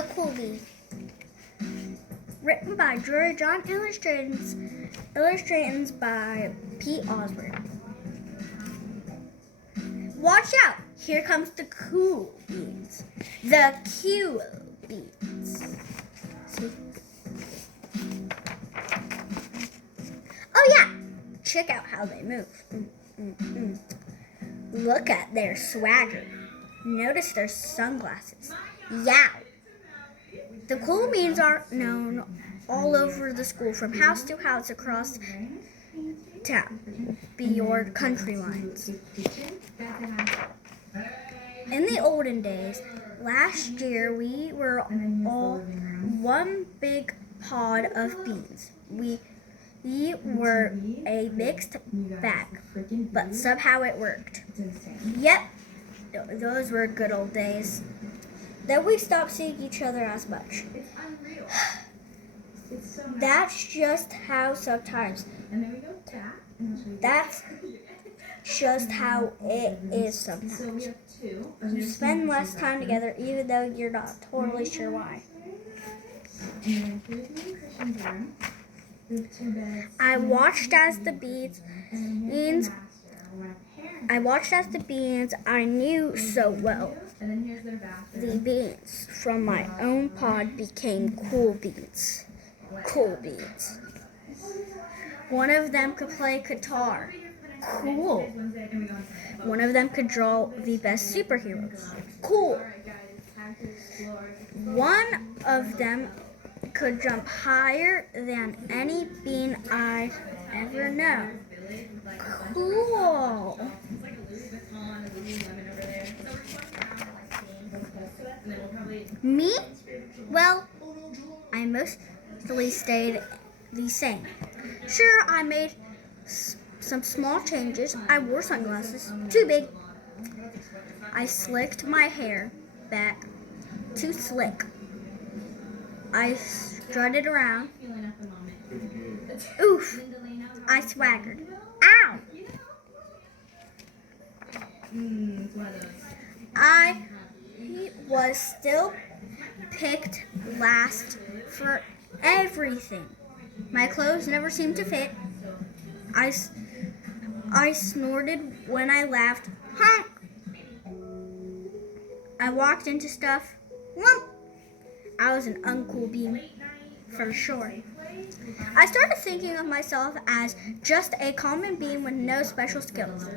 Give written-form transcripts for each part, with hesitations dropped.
The Cool Bean. Written by Drury John, illustrations by Pete Osborne. Watch out! Here comes the cool beans. The cool beans. See? Oh yeah! Check out how they move. Look at their swagger. Notice their sunglasses. Yeah. The cool beans are known all over the school, from house to house across town, beyond country lines. In the olden days, last year we were all one big pod of beans. We were a mixed bag, but somehow it worked. Yep, those were good old days. Then we stopped seeing each other as much. That's just how sometimes. That's just how it is sometimes. You spend less time together even though you're not totally sure why. I watched as the beans I knew so well. The beans from my own pod became cool beans. Cool beans. One of them could play guitar. Cool. One of them could draw the best superheroes. Cool. One of them could jump higher than any bean I've ever known. Cool. Me? Well, I mostly stayed the same. Sure, I made some small changes. I wore sunglasses, too big. I slicked my hair back, too slick. I strutted around. Oof, I swaggered. Ow! I was still picked last for everything. My clothes never seemed to fit. I snorted when I laughed. Honk! I walked into stuff. Whoomp! I was an uncool bean, for sure. I started thinking of myself as just a common bean with no special skills.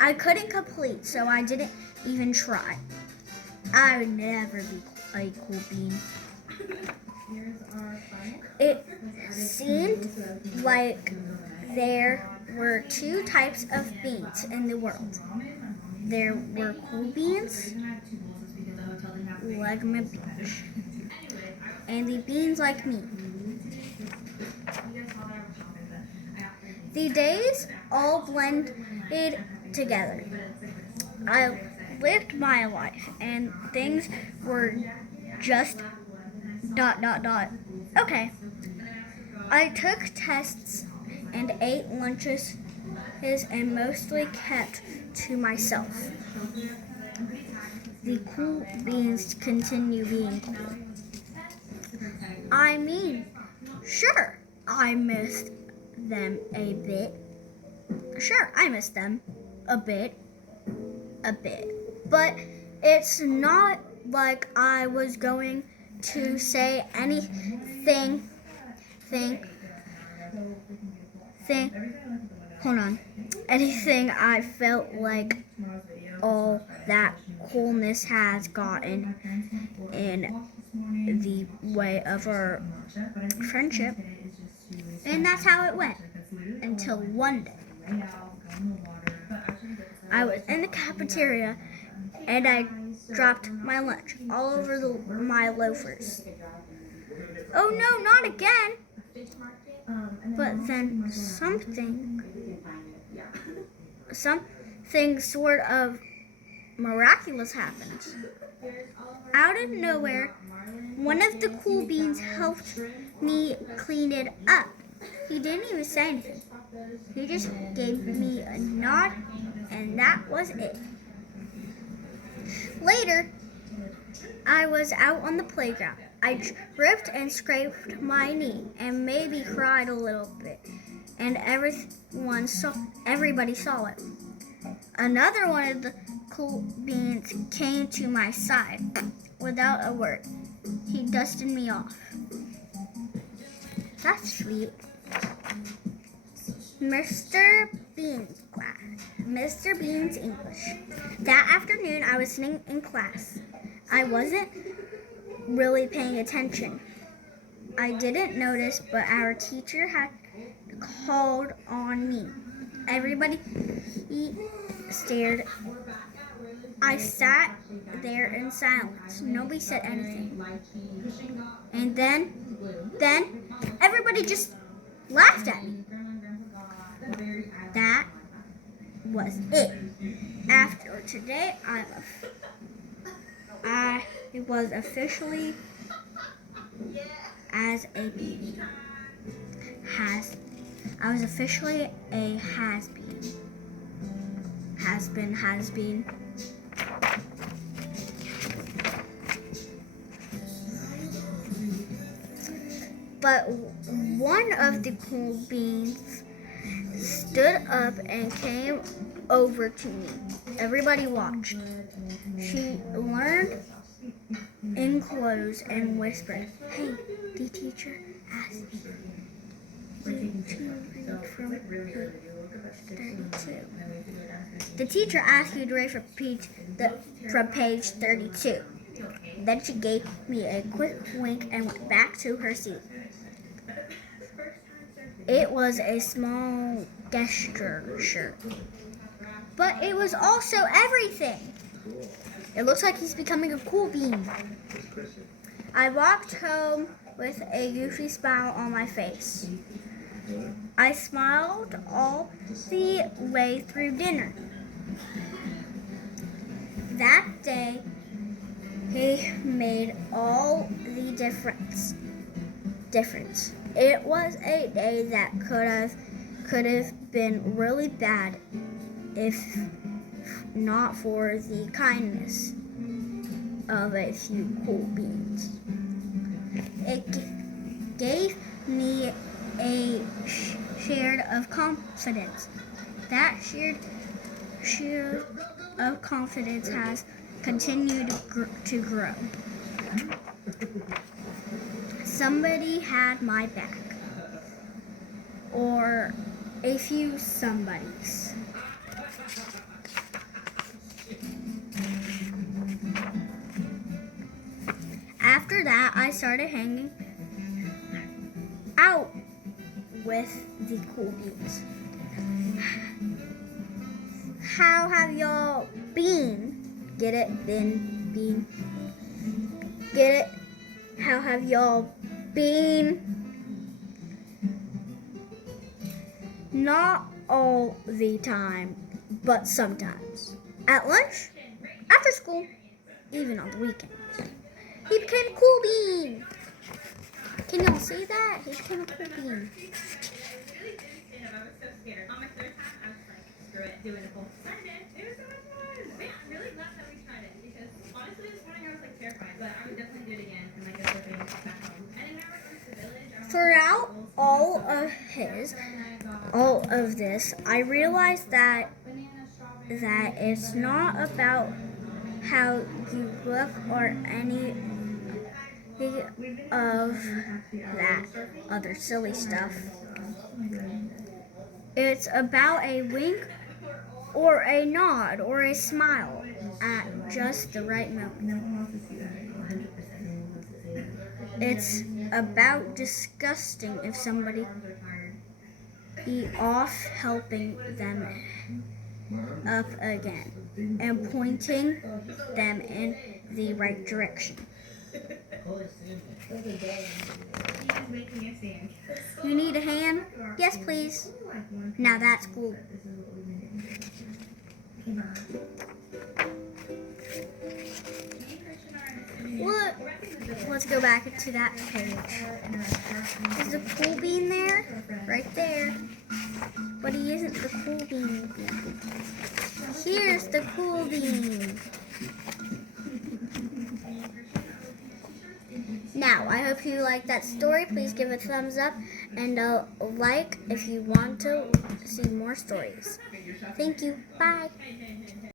I couldn't complete, so I didn't even try. I would never be a cool bean. It seemed like there were two types of beans in the world. There were cool beans, like my beach, and the beans like me. The days all blended together. I lived my life, and things were just ... Okay. I took tests and ate lunches and mostly kept to myself. The cool beans continue being cool. I mean, sure, I missed them a bit. Sure, I missed them a bit. But it's not like I was going to say anything. Anything I felt like all that coolness has gotten in the way of our friendship. And that's how it went. Until one day, I was in the cafeteria and I dropped my lunch all over my loafers. Oh no, not again! But then something sort of miraculous happened. Out of nowhere, one of the cool beans helped me clean it up. He didn't even say anything. He just gave me a nod, and that was it. Later, I was out on the playground. I tripped and scraped my knee and maybe cried a little bit. And everybody saw it. Another one of the cool beans came to my side without a word. He dusted me off. That's sweet. Mr. Bean's class. Mr. Bean's English. That afternoon, I was sitting in class. I wasn't really paying attention. I didn't notice, but our teacher had called on me. Everybody stared. I sat there in silence. Nobody said anything. And then everybody just laughed at me. That was it. After today, I was officially I was officially a has-been. Has been. But one of the cool beans stood up and came over to me. Everybody watched. She leaned in close and whispered, "Hey, the teacher asked me to read from page 32. The teacher asked you to read from page 32. Then she gave me a quick wink and went back to her seat. It was a small gesture, sure, but it was also everything. It looks like he's becoming a cool bean. I walked home with a goofy smile on my face. I smiled all the way through dinner. That day, he made all the difference. It was a day that could have been really bad if not for the kindness of a few cool beans. It gave me a share of confidence. That share of confidence has continued to grow. Somebody had my back, or a few somebodies. After that, I started hanging out with the cool beans. How have y'all been? Get it? Been. Get it? How have y'all been? Not all the time, but sometimes. At lunch, after school, even on the weekends. He became a cool bean. Can y'all see that? He became a cool bean. Throughout all of this, I realized that it's not about how you look or any of that other silly stuff. It's about a wink or a nod or a smile at just the right moment. It's about disgusting if somebody off helping them up again and pointing them in the right direction. You need a hand? Yes, please. Now that's cool. Look, let's go back to that page. Is the cool bean there? Right there. But he isn't the cool bean. Here's the cool bean. Now, I hope you like that story. Please give it a thumbs up and a like if you want to see more stories. Thank you. Bye.